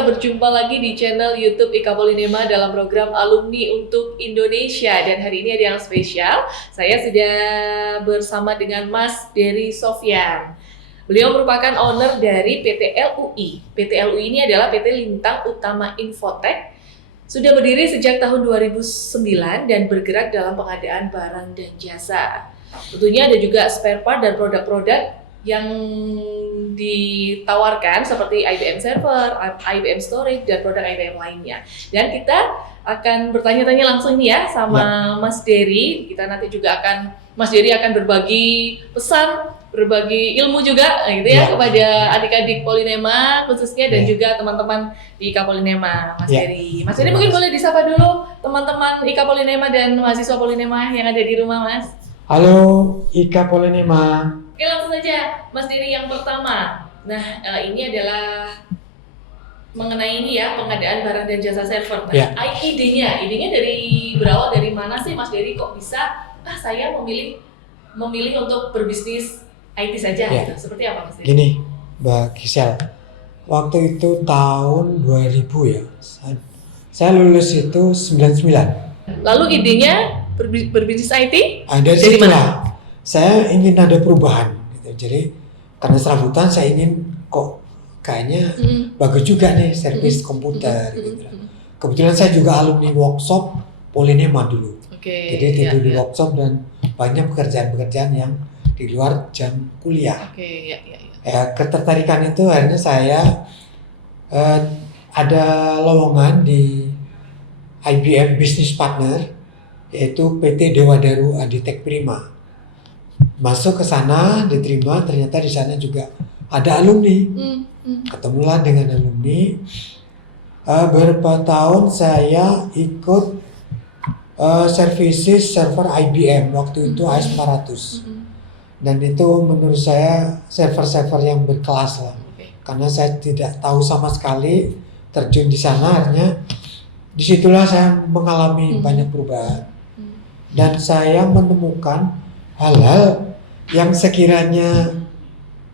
kita berjumpa lagi di channel YouTube IKA Polinema dalam program Alumni untuk Indonesia. Dan hari ini ada yang spesial, saya sudah bersama dengan Mas Dery Sofyan. Beliau merupakan owner dari PT LUI. PT LUI ini adalah PT Lintang Utama Infotech. Sudah berdiri sejak tahun 2009 dan bergerak dalam pengadaan barang dan jasa. Tentunya ada juga spare part dan produk-produk yang ditawarkan seperti IBM server, IBM storage, dan produk IBM lainnya. Dan kita akan bertanya-tanya langsung nih ya sama Mas Dery. Kita nanti juga Mas Dery akan berbagi pesan, berbagi ilmu juga gitu ya kepada adik-adik Polinema khususnya dan juga teman-teman di IKA Polinema. Mas Dery. Mas Dery mungkin boleh disapa dulu teman-teman IKA Polinema dan mahasiswa Polinema yang ada di rumah, Mas. Halo IKA Polinema. Oke, langsung saja Mas Dery yang pertama. Nah, ini adalah mengenai ini ya, pengadaan barang dan jasa server. Nah, idenya berawal dari mana sih Mas Dery kok bisa saya memilih untuk berbisnis IT saja gitu. Seperti apa Mas Dery? Gini, Mbak Gisel. Waktu itu tahun 2000 ya. Saya lulus itu 99. Lalu idenya berbisnis IT? Dari situlah saya ingin ada perubahan gitu. Jadi karena serabutan saya ingin kok kayaknya bagus juga nih servis komputer gitu. Kebetulan saya juga alumni workshop Polinema dulu. Jadi tidur di workshop dan banyak pekerjaan-pekerjaan yang di luar jam kuliah. Ketertarikan itu akhirnya saya ada lowongan di IBM Business Partner, yaitu PT Dewa Daru Aditech Prima. Masuk ke sana, diterima, ternyata di sana juga ada alumni. Ketemulah dengan alumni. Beberapa tahun saya ikut services server IBM, waktu itu AS400. Dan itu menurut saya server-server yang berkelas lah. Karena saya tidak tahu sama sekali, terjun di sana, akhirnya disitulah saya mengalami banyak perubahan. Dan saya menemukan hal-hal yang sekiranya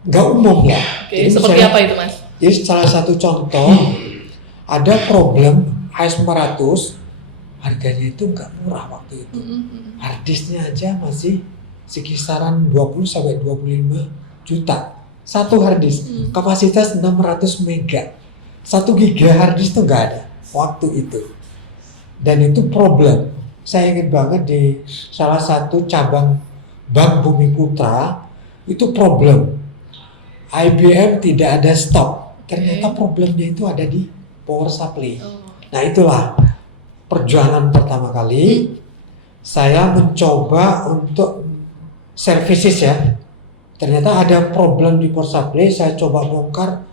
nggak umum ya. Seperti apa itu Mas? Jadi salah satu contoh, ada problem AS400, harganya itu nggak murah waktu itu. Harddisknya aja masih sekisaran 20-25 juta. Satu harddisk, kapasitas 600 mega. 1 giga harddisk itu nggak ada waktu itu. Dan itu problem. Saya ingat banget di salah satu cabang Bank Bumi Putra itu problem. IBM tidak ada stok. Ternyata problemnya itu ada di power supply. Nah itulah perjuangan pertama kali saya mencoba untuk services ya. Ternyata ada problem di power supply, saya coba bongkar.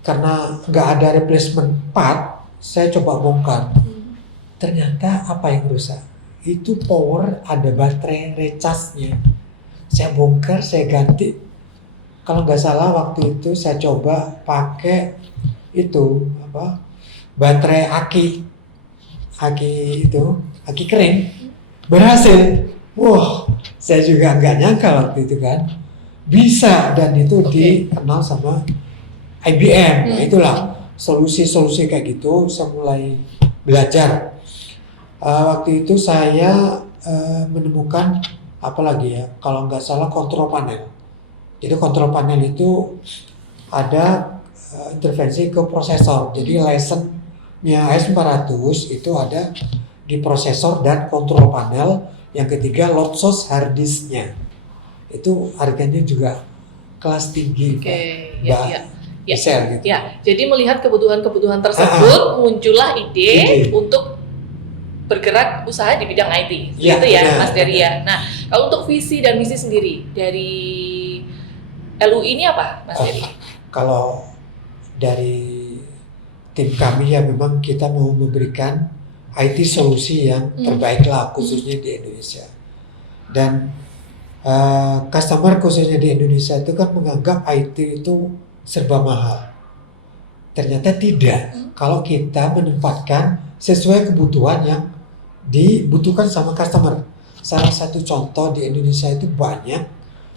Karena nggak ada replacement part, saya coba bongkar. Ternyata apa yang rusak? Itu power, ada baterai recharge-nya. Saya bongkar, saya ganti. Kalau nggak salah waktu itu saya coba pakai itu baterai aki kering, berhasil. Wah, saya juga nggak nyangka waktu itu kan bisa, dan itu dikenal sama IBM. Nah itulah solusi-solusi kayak gitu saya mulai belajar. Waktu itu saya menemukan apa lagi ya, kalau nggak salah kontrol panel. Jadi kontrol panel itu ada intervensi ke prosesor. Jadi license-nya AS400 itu ada di prosesor dan kontrol panel. Yang ketiga load source hard disk-nya. Itu harganya juga kelas tinggi. Gitu. Jadi melihat kebutuhan-kebutuhan tersebut muncullah ide untuk bergerak usaha di bidang IT, gitu ya Mas Dery ya. Nah, kalau untuk visi dan misi sendiri dari LUI ini apa Mas Dery? Kalau dari tim kami ya memang kita mau memberikan IT solusi yang terbaik lah khususnya di Indonesia. Dan customer khususnya di Indonesia itu kan menganggap IT itu serba mahal. Ternyata tidak. Kalau kita menempatkan sesuai kebutuhan yang dibutuhkan sama customer. Salah satu contoh di Indonesia itu banyak,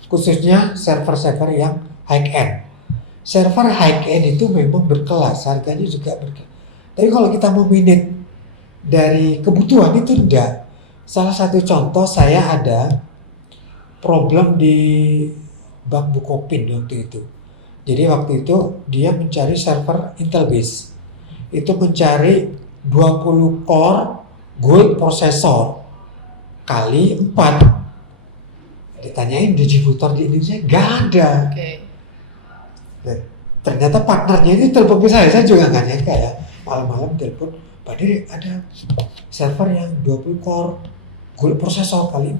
khususnya server-server yang high-end. server high end itu memang berkelas, harganya juga berkelas. Tapi kalau kita mau minat dari kebutuhan itu enggak. Salah satu contoh, saya ada problem di Bank Bukopin waktu itu. Jadi waktu itu dia mencari server Intel base. Itu mencari 20 core gold processor kali 4. Ditanyain distributor di Indonesia, nggak ada. Dan ternyata partnernya ini telepon ke saya juga nggak nyangka ya. Malam-malam telepon, Pak Diri ada server yang 20 core gold processor kali 4.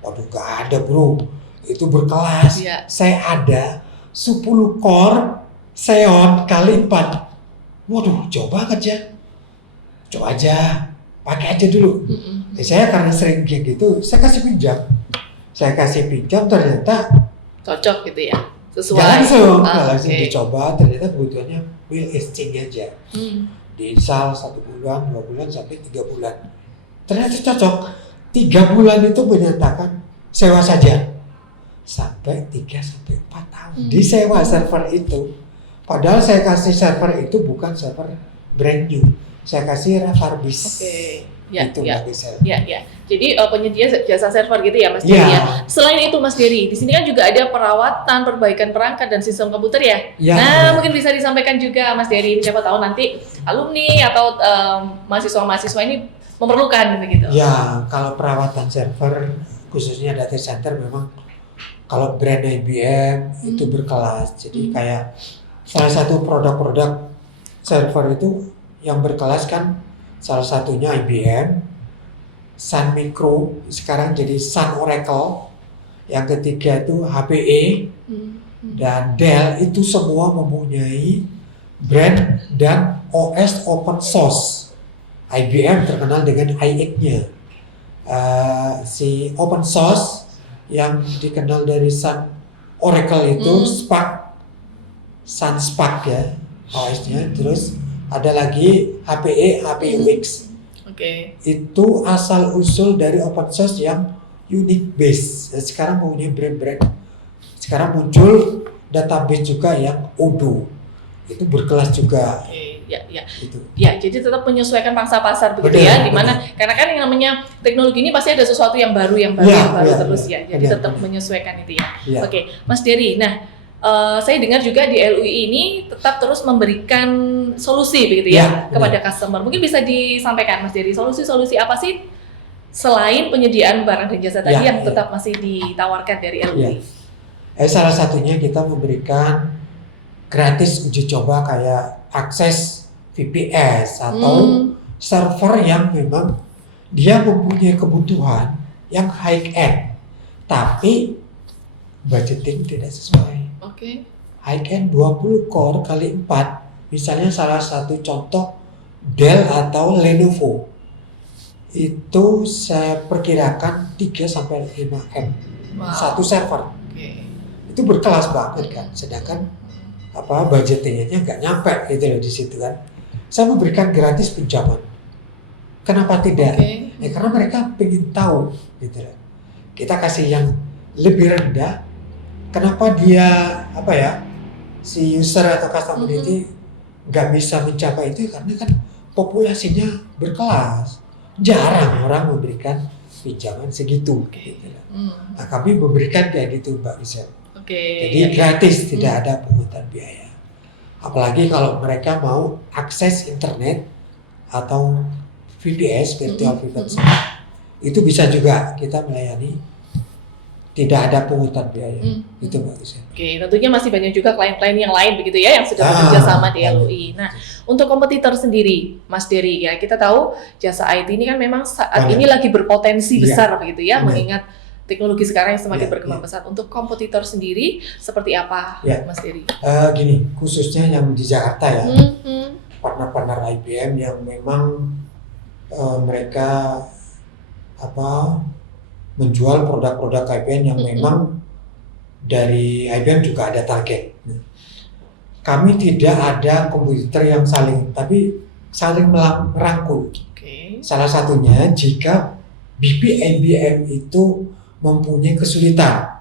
Waduh, nggak ada bro, itu berkelas. Saya ada 10 core Xeon kali 4. Waduh, jauh banget ya. Coba aja, pakai aja dulu. Saya karena sering kayak gitu, saya kasih pinjam, ternyata cocok gitu ya, sesuai. Langsung dicoba, ternyata kebutuhannya will exchange aja. Diinstal 1 bulan, 2 bulan, sampai 3 bulan. Ternyata cocok. 3 bulan itu menyatakan sewa saja. Sampai 3-4 tahun disewa server itu. Padahal saya kasih server itu bukan server brand new. Saya kasih refurbish. Itu bagi saya. Jadi penyedia jasa server gitu ya Mas Dery ya. Selain itu Mas Dery, di sini kan juga ada perawatan, perbaikan perangkat dan sistem komputer ya. Mungkin bisa disampaikan juga Mas Dery, siapa tahu nanti alumni atau mahasiswa-mahasiswa ini memerlukan begitu. Ya, kalau perawatan server khususnya data center memang kalau brand IBM itu berkelas. Jadi kayak salah satu produk-produk server itu yang berkelas kan salah satunya IBM, Sun Micro, sekarang jadi Sun Oracle, yang ketiga itu HPE, dan Dell. Itu semua mempunyai brand dan OS open source. IBM terkenal dengan iX-nya. Si open source yang dikenal dari Sun Oracle itu Spark, Sun Spark ya OS-nya. Terus ada lagi HPE, HPUX. Itu asal usul dari open source yang unique base. Sekarang punya brand-brand. Sekarang muncul database juga yang Odoo. Itu berkelas juga. Gitu. Jadi tetap menyesuaikan pangsa pasar begitu ya, dimana karena kan yang namanya teknologi ini pasti ada sesuatu yang baru terus ya. Jadi tetap menyesuaikan itu ya. Oke, Mas Dery. Nah, saya dengar juga di LUI ini tetap terus memberikan solusi begitu ya kepada customer. Mungkin bisa disampaikan Mas Dery, solusi-solusi apa sih selain penyediaan barang dan jasa tadi yang tetap masih ditawarkan dari LUI? Salah satunya kita memberikan gratis uji coba kayak akses VPS atau server yang memang dia mempunyai kebutuhan yang high end tapi budgeting tidak sesuai. High end 20 core kali 4, misalnya salah satu contoh Dell atau Lenovo, itu saya perkirakan 3-5 M satu server. Itu berkelas banget kan, sedangkan budgetingnya nggak nyampe gitu loh di situ kan. Saya memberikan gratis pinjaman. Kenapa tidak? Karena mereka pengen tahu gitu loh. Kita kasih yang lebih rendah. Kenapa dia si user atau customer ini nggak bisa mencapai itu? Karena kan populasinya berkelas. Jarang orang memberikan pinjaman segitu gitu loh. Nah, kami memberikan kayak gitu Mbak Michelle. Jadi gratis, tidak ada pungutan biaya. Apalagi kalau mereka mau akses internet atau VPS, virtual private server, itu bisa juga kita melayani, tidak ada pungutan biaya. Itu bagusnya. Tentunya masih banyak juga klien-klien yang lain begitu ya yang sudah bekerja sama di LUI. Nah, untuk kompetitor sendiri, Mas Dery ya, kita tahu jasa IT ini kan memang saat ini lagi berpotensi besar begitu ya, mengingat teknologi sekarang yang semakin berkembang pesat. Untuk kompetitor sendiri seperti apa, Mas Dery? Gini, khususnya yang di Jakarta ya, partner-partner IBM yang memang mereka menjual produk-produk IBM yang memang dari IBM juga ada target. Kami tidak ada kompetitor yang saling merangkul. Salah satunya jika IBM itu mempunyai kesulitan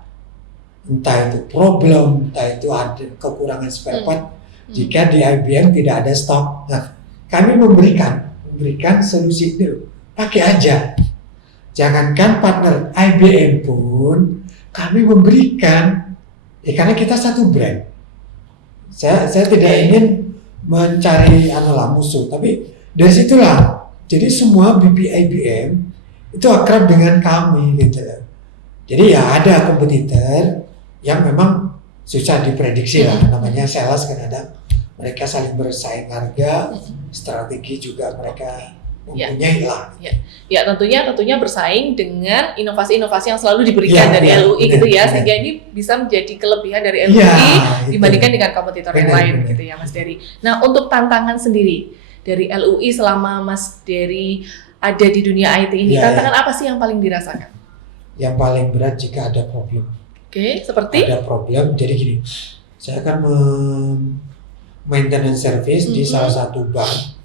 entah itu problem, entah itu ada kekurangan spare part, jika di IBM tidak ada stok. Nah, kami memberikan solusi itu, pakai aja. Jangankan partner IBM pun kami memberikan, karena kita satu brand. Saya tidak ingin mencari musuh, tapi dari situlah. Jadi semua BP IBM itu akrab dengan kami gitu. Jadi ya ada kompetitor yang memang susah diprediksi lah, namanya sales kadang-kadang mereka saling bersaing harga, strategi juga mereka mempunyai lah. Ya tentunya bersaing dengan inovasi-inovasi yang selalu diberikan dari LUI gitu ya, sehingga ini bisa menjadi kelebihan dari LUI dibandingkan dengan kompetitor yang lain gitu ya Mas Dery. Nah, untuk tantangan sendiri dari LUI selama Mas Dery ada di dunia IT ini, tantangan apa sih yang paling dirasakan? Yang paling berat jika ada problem. Seperti? Ada problem, jadi gini, saya akan maintenance service di salah satu bank.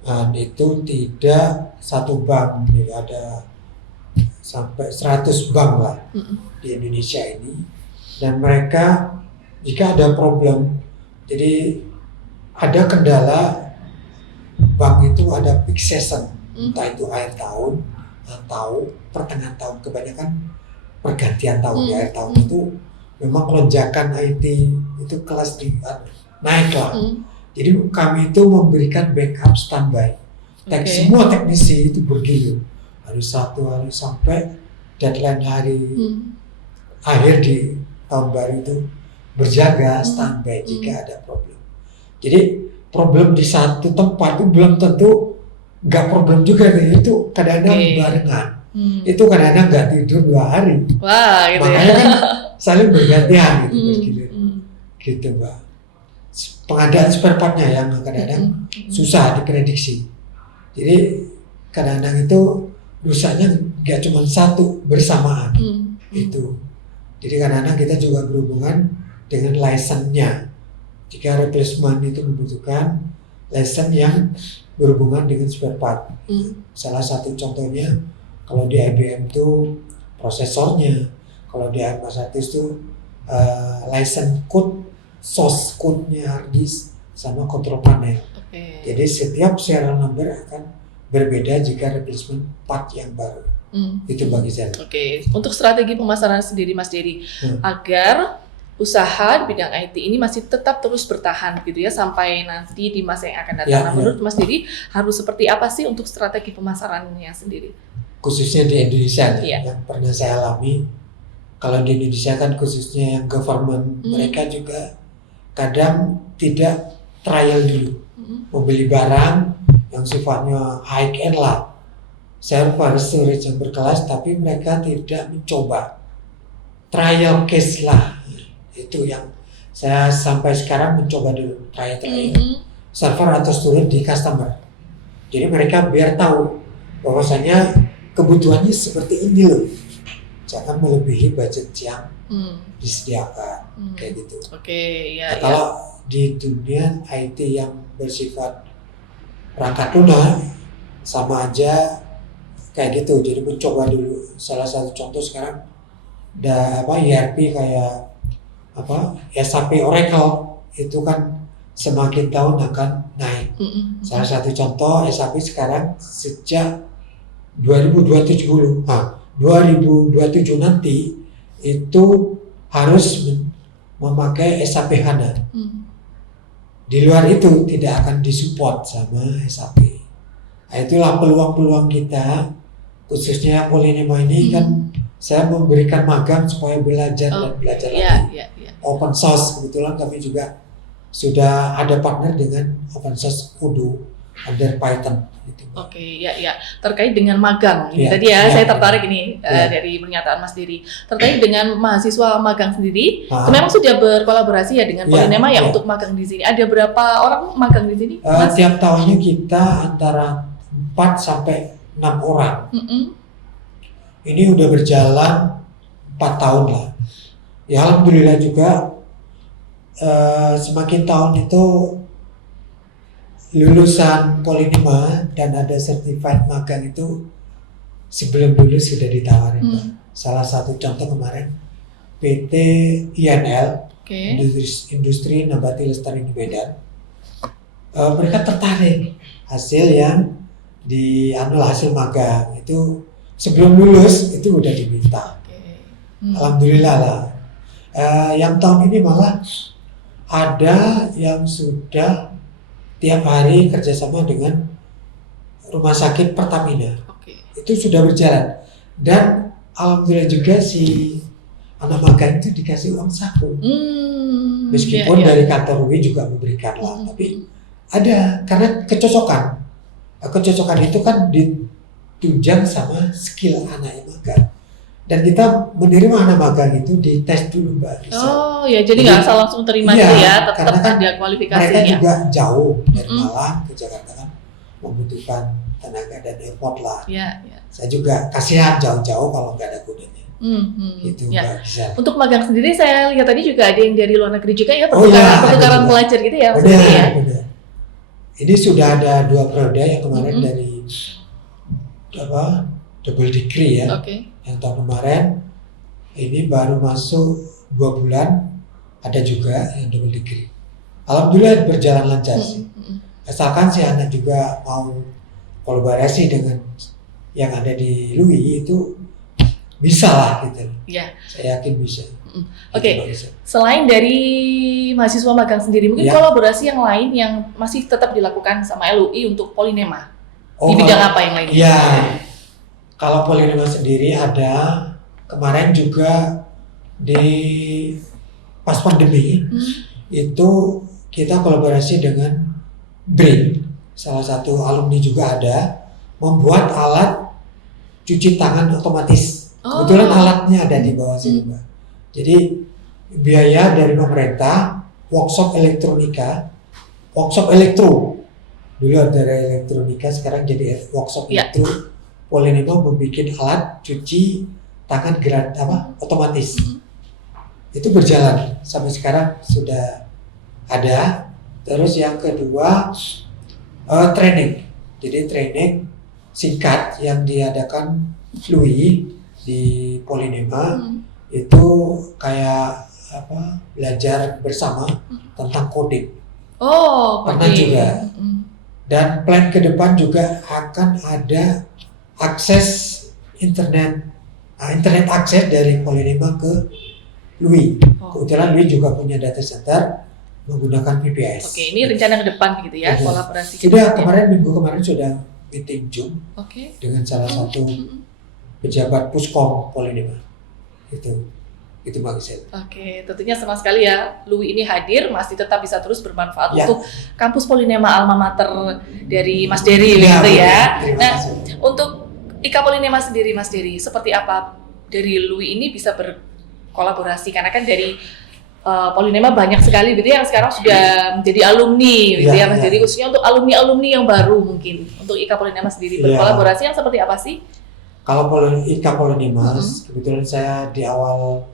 Dan itu tidak satu bank, ada sampai 100 bank lah di Indonesia ini. Dan mereka jika ada problem, jadi ada kendala, bank itu ada peak season, entah itu akhir tahun atau pertengahan tahun, kebanyakan pergantian tahun. Di akhir tahun itu memang lonjakan IT itu kelas naik lah. Jadi kami itu memberikan backup standby. Semua teknisi itu bergilir hari Sabtu sampai deadline hari akhir di tahun baru itu berjaga standby jika ada problem. Jadi problem di satu tempat itu belum tentu nggak problem juga nih, itu kadang-kadang barengan. Itu kadang-kadang nggak tidur 2 hari. Wah, gitu. Makanya kan saling bergantian gitu bergilir. Gitu Mbak. Pengadaan spare partnya yang kadang-kadang susah diprediksi. Jadi kadang-kadang itu rusaknya nggak cuma satu bersamaan. Itu. Jadi kadang-kadang kita juga berhubungan dengan license-nya. Jika replacement itu membutuhkan license yang berhubungan dengan spare part. Salah satu contohnya kalau di IBM itu prosesornya, kalau di AMD itu license code, source code-nya hard disk sama kontrol panel. Jadi setiap serial number akan berbeda jika replacement part yang baru. Itu bagi saya. Untuk strategi pemasaran sendiri Mas Dery, agar usaha di bidang IT ini masih tetap terus bertahan gitu ya sampai nanti di masa yang akan datang. Menurut Mas Dery harus seperti apa sih untuk strategi pemasarannya sendiri? Khususnya di Indonesia yang pernah saya alami, kalau di Indonesia kan khususnya yang government, mereka juga kadang tidak trial dulu, membeli barang yang sifatnya high end lah, server storage yang berkelas, tapi mereka tidak mencoba trial case lah. Itu yang saya sampai sekarang mencoba dulu trial server atau storage di customer. Jadi mereka biar tahu bahwasanya kebutuhannya seperti ini loh, jangan melebihi budget yang disediakan kayak gitu. Kalau di dunia IT yang bersifat perangkat lunak sama aja kayak gitu. Jadi mencoba dulu. Salah satu contoh sekarang ada ERP kayak SAP Oracle itu kan semakin tahun akan naik. Salah satu contoh SAP sekarang sejak 2027 nanti itu harus memakai SAP HANA. Di luar itu tidak akan disupport sama SAP. Nah, itulah peluang-peluang kita, khususnya Polinema ini kan saya memberikan magang supaya belajar lagi. Open source, kebetulan kami juga sudah ada partner dengan open source Odoo under Python. Gitu. Terkait dengan magang, saya tertarik ini dari pernyataan Mas Dery. Terkait dengan mahasiswa magang sendiri, memang sudah berkolaborasi ya dengan Polinema untuk magang di sini. Ada berapa orang magang di sini? Tiap tahunnya kita antara 4 sampai 6 orang. Ini udah berjalan 4 tahun lah. Ya alhamdulillah juga semakin tahun itu lulusan Polinema dan ada certified magang itu sebelum lulus sudah ditawarin. Salah satu contoh kemarin PT INL, Oke. Industri Nabati Lestari di Medan. Mereka tertarik hasil yang hasil magang itu sebelum lulus itu udah diminta. Oke. Alhamdulillah lah. Yang tahun ini malah ada yang sudah tiap hari kerjasama dengan Rumah Sakit Pertamina. Oke. Itu sudah berjalan. Dan alhamdulillah juga si anak magang itu dikasih uang saku. Meskipun dari kantor UI juga memberikan lah, tapi ada karena kecocokan. Kecocokan itu kan ditunjang sama skill anak yang magang. Dan kita menerima anak magang itu dites dulu Mbak Risa. Oh ya, jadi nggak asal langsung terima Iya, gitu ya, tetap karena kan ada kualifikasinya. Mereka juga jauh dari Malang ke Jakarta kan, membutuhkan tenaga dan effort lah. Ya, ya. Saya juga kasihan jauh-jauh kalau nggak ada gunanya. Gitu Ya. Mbak Risa. Untuk magang sendiri saya lihat tadi juga ada yang dari luar negeri juga ya, Oh, iya, pertukaran ada juga. pelajar gitu ya maksudnya ya. Benar. Ini sudah ada 2 periode yang kemarin dari double degree ya. Oke. Yang tahun kemarin ini baru masuk 2 bulan, ada juga yang double degree. Alhamdulillah berjalan lancar sih. Asalkan si anak juga mau kolaborasi dengan yang ada di LUI itu bisa lah gitu. Ya. Saya yakin bisa. Oke. Gitu, Mbak Risa. Selain dari mahasiswa magang sendiri, mungkin Ya. kolaborasi yang lain yang masih tetap dilakukan sama LUI untuk Polinema Oh, di bidang apa yang lainnya? Iya. Kalau Polinema sendiri ada kemarin juga di pas pandemi itu kita kolaborasi dengan BRIN, salah satu alumni juga ada, membuat alat cuci tangan otomatis. Oh. Kebetulan alatnya ada di bawah sini Mbak. Jadi biaya dari pemerintah, workshop elektro. Dulu dari elektronika, sekarang jadi workshop Ya. elektro. Polinema membuat alat cuci tangan otomatis. Itu berjalan sampai sekarang sudah ada. Terus yang kedua training. Jadi training singkat yang diadakan LUI di Polinema itu kayak belajar bersama tentang coding. Oh, Pernah oke. juga. Dan plan ke depan juga akan ada akses internet akses dari Polinema ke LUI. Oh. Kebetulan LUI juga punya data center menggunakan VPS. Oke, ini rencana ke depan gitu ya, Iya. kolaborasi. Sudah minggu kemarin sudah meeting Zoom Oke. dengan salah satu pejabat Puskom Polinema. Itu Mbak Gisel. Oke, tentunya senang sekali ya LUI ini hadir, masih tetap bisa terus bermanfaat Ya. untuk kampus Polinema alma mater dari Mas Dery Ya, gitu ya. terima Nah, kasih. untuk IKA Polinema sendiri Mas Dery, seperti apa dari LUI ini bisa berkolaborasi? Karena kan dari Polinema banyak sekali gitu ya yang sekarang sudah menjadi alumni gitu ya, Ya, Mas ya. Dery, khususnya untuk alumni-alumni yang baru mungkin. Untuk IKA Polinema sendiri Ya. berkolaborasi yang seperti apa sih? Kalau IKA Polinema, kebetulan saya di awal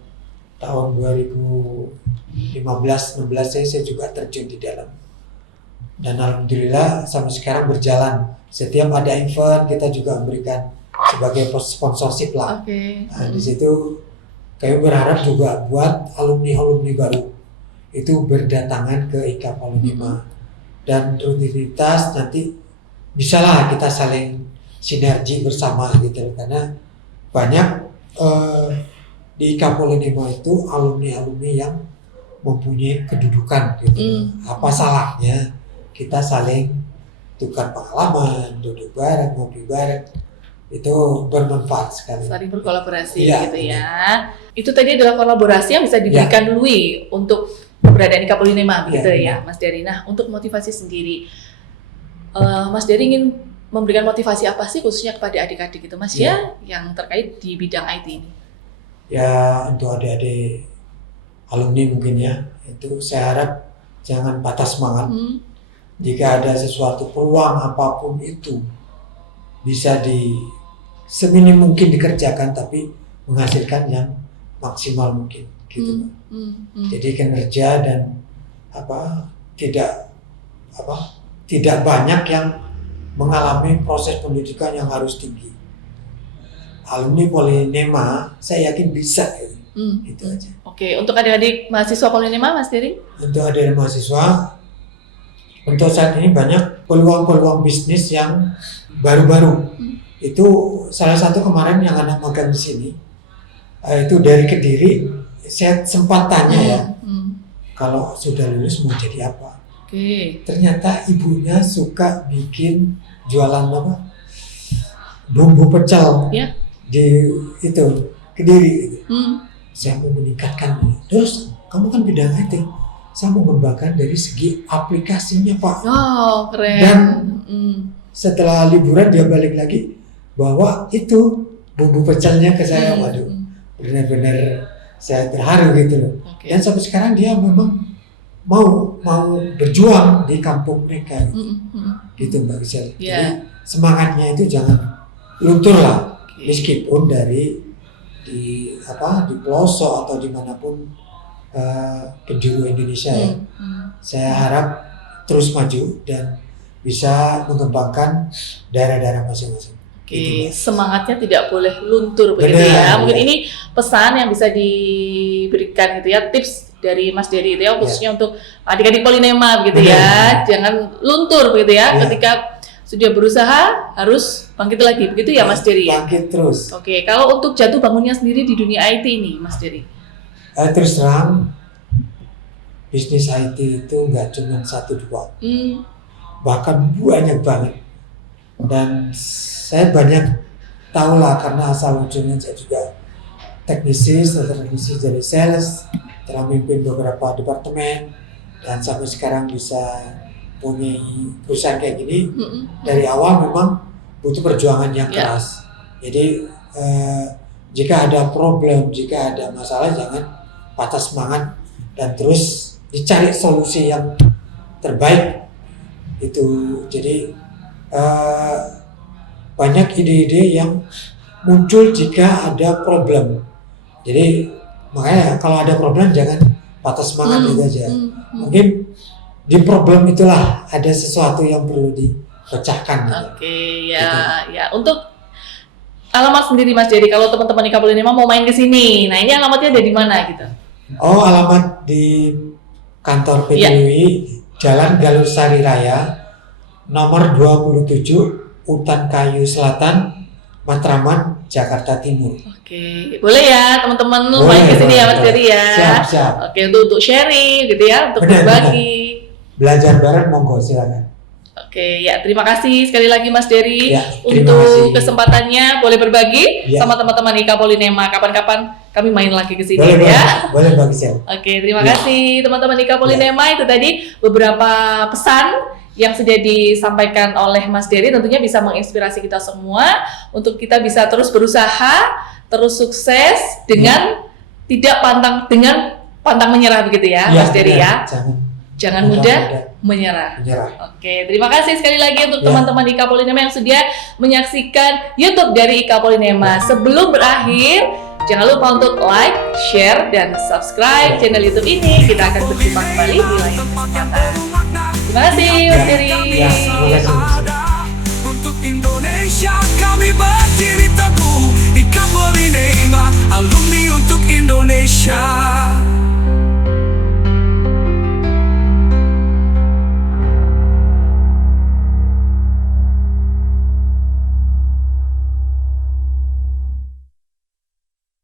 tahun 2015-16 saya juga terjun di dalam. Dan alhamdulillah sampai sekarang berjalan. Setiap ada event kita juga memberikan sebagai sponsorship lah. Oke. Nah, di situ kami berharap juga buat alumni baru itu berdatangan ke IKA Polinema dan rutinitas nanti bisalah kita saling sinergi bersama gitu karena banyak di IKA Polinema itu alumni yang mempunyai kedudukan gitu. Apa salahnya kita saling tukar pengalaman, duduk bareng, ngopi bareng, itu bermanfaat sekali. Saling berkolaborasi Iya, gitu ya. Itu tadi adalah kolaborasi yang bisa diberikan LUI untuk keberadaan IKA Polinema gitu ya, Mas Dery. Nah, untuk motivasi sendiri, Mas Dery ingin memberikan motivasi apa sih khususnya kepada adik-adik gitu, Mas ya, yang terkait di bidang IT ini? Ya, untuk adik-adik alumni mungkin ya, itu saya harap jangan patah semangat. Jika ada sesuatu peluang apapun itu bisa seminim mungkin dikerjakan tapi menghasilkan yang maksimal mungkin gitu. Jadi kinerja dan tidak banyak yang mengalami proses pendidikan yang harus tinggi. Alumni Polinema saya yakin bisa gitu aja. Oke, untuk adik-adik mahasiswa Polinema, Mas Dery? Untuk adik mahasiswa, untuk saat ini banyak peluang-peluang bisnis yang baru-baru. Itu salah satu kemarin yang anak magang di sini, itu dari Kediri, saya sempat tanya ya, kalau sudah lulus mau jadi apa? Oke. Ternyata ibunya suka bikin jualan apa? Bumbu pecel Ya. di itu Kediri. Gitu. Hmm. Saya mau meningkatkan ini. Terus kamu kan bidang IT, saya mau mengembangkan dari segi aplikasinya Pak. Oh, keren. Dan setelah liburan dia balik lagi bahwa itu bumbu pecelnya ke saya, waduh, benar-benar saya terharu gitu loh. Okay. Dan sampai sekarang dia memang mau berjuang di kampung mereka, gitu Mbak Gisel. Yeah. Jadi semangatnya itu jangan luntur lah, meskipun di pelosok atau dimanapun penjuru Indonesia ya. Saya harap terus maju dan bisa mengembangkan daerah-daerah masing-masing. Oke, Gitu, semangatnya tidak boleh luntur begitu ya. Mungkin ini pesan yang bisa diberikan gitu ya, tips dari Mas Dery itu ya, khususnya untuk adik-adik Polinema gitu ya. Jangan luntur begitu ya. Ketika sudah berusaha harus bangkit lagi, begitu ya Mas Dery? Bangkit terus. Oke, kalau untuk jatuh bangunnya sendiri di dunia IT ini, Mas Dery? Terus terang, bisnis IT itu nggak cuma 1-2, bahkan banyak banget. Dan saya banyak tahu lah karena asal usulnya saya juga teknisi dari sales, telah memimpin beberapa departemen, dan sampai sekarang bisa punya perusahaan kayak gini. Dari awal memang butuh perjuangan yang keras. Jadi jika ada problem, jika ada masalah, jangan patah semangat dan terus dicari solusi yang terbaik. Itu jadi banyak ide-ide yang muncul jika ada problem. Jadi makanya kalau ada problem jangan patah semangat gitu aja. Mungkin di problem itulah ada sesuatu yang perlu dipecahkan. Oke, ya, gitu. Ya. Untuk alamat sendiri Mas Dery, kalau teman-teman IKA Polinema mau main ke sini, nah ini alamatnya ada di mana gitu? Oh, alamat di kantor PTWI, Jalan Galur Sari Raya, nomor 27, Utan Kayu Selatan, Matraman, Jakarta Timur. Oke, boleh ya teman-teman main ke sini ya Mas Dery ya. Siap. Oke, untuk sharing gitu ya, untuk berbagi. Belajar bareng, monggo silakan. Oke, ya terima kasih sekali lagi Mas Dery untuk kesempatannya boleh berbagi sama teman-teman IKA Polinema. Kapan-kapan kami main lagi ke sini ya. Boleh Bang Gisel. Oke, terima kasih teman-teman IKA Polinema. Itu tadi beberapa pesan yang sudah disampaikan oleh Mas Dery, tentunya bisa menginspirasi kita semua untuk kita bisa terus berusaha, terus sukses dengan tidak pantang menyerah begitu ya, Mas Dery ya. Jangan mudah menyerah. Oke, terima kasih sekali lagi untuk teman-teman IKA Polinema yang sudah menyaksikan YouTube dari IKA Polinema. Sebelum berakhir, jangan lupa untuk like, share, dan subscribe channel YouTube ini. Kita akan berjumpa kembali di lain kesempatan. Terima kasih, Mas Dery. Terima kasih. Untuk Indonesia kami berdiri teguh. IKA Polinema, alumni untuk Indonesia.